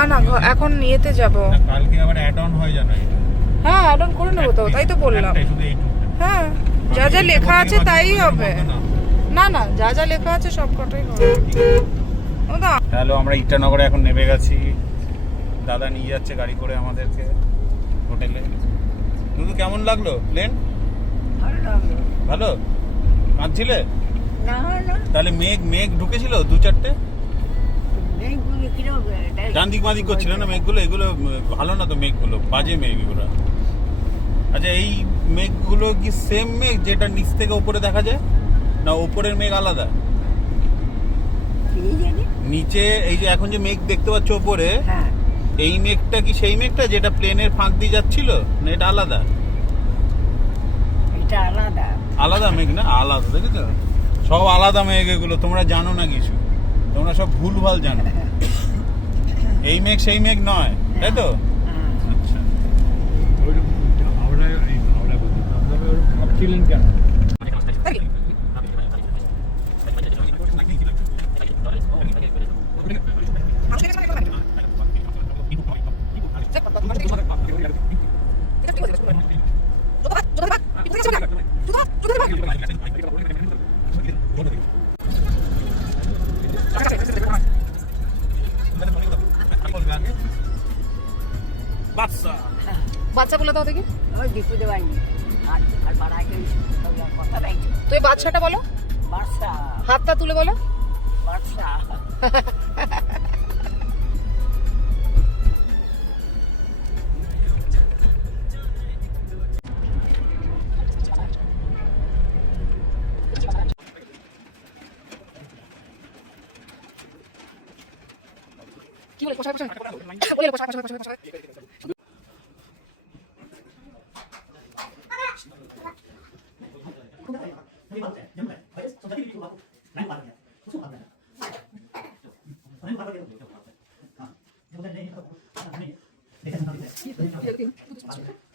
না না এখন নিয়েতে যাব। কালকে আবার অ্যাড অন হয়ে যাবে। হ্যাঁ অ্যাড অন করে নেবো তো, তাই তো বললাম। হ্যাঁ যা যা লেখা আছে তাই হবে। না না যা যা লেখা আছে সব কটাই হবে। হ্যালো, আমরা ইটানগরে এখন নেমে গেছি। দাদা নিয়ে যাচ্ছে গাড়ি করে আমাদেরকে হোটেলে। কিন্তু কেমন লাগলো প্লেন? ভালো। কাঁদছিলে? তাহলে মেঘ ঢুকেছিল দু চারটে, ডান দিক বাঁ দিক করছিল না মেঘগুলো। এগুলো ভালো না তো, মেঘগুলো বাজে মেঘ এগুলো। আচ্ছা, এই মেঘগুলো কি সেম মেঘ যেটা নিচ থেকে উপরে দেখা যায়, না উপরের মেঘ আলাদা? নিচে এই যে এখন যে মেঘ দেখতে পাচ্ছ উপরে, এই মেঘটা কি সেই মেঘটা যেটা প্লেনের ফাঁক দিয়ে যাচ্ছিল, না এটা আলাদা? এটা আলাদা আলাদা মেঘ না? আলাদা, দেখেছো? সব আলাদা মেঘ এগুলো, তোমরা জানো না কিছু, তোমরা সব ভুলভাল জানো। এই মেঘ সেই মেঘ নয়, তাই তো? আচ্ছা, ভাবছিলেন কেন? বাচ্চা বলে দাও দেখি। ওই দীপুদে বাড়ি আর পাড়ায় কথা দেখছো তো এই বাচ্চাটা বলো, বাদশা হাতটা তুলে বলো। বাদশা কি বলে পোশাক পোশাক বলে পোশাক পোশাক পোশাক। Thank you.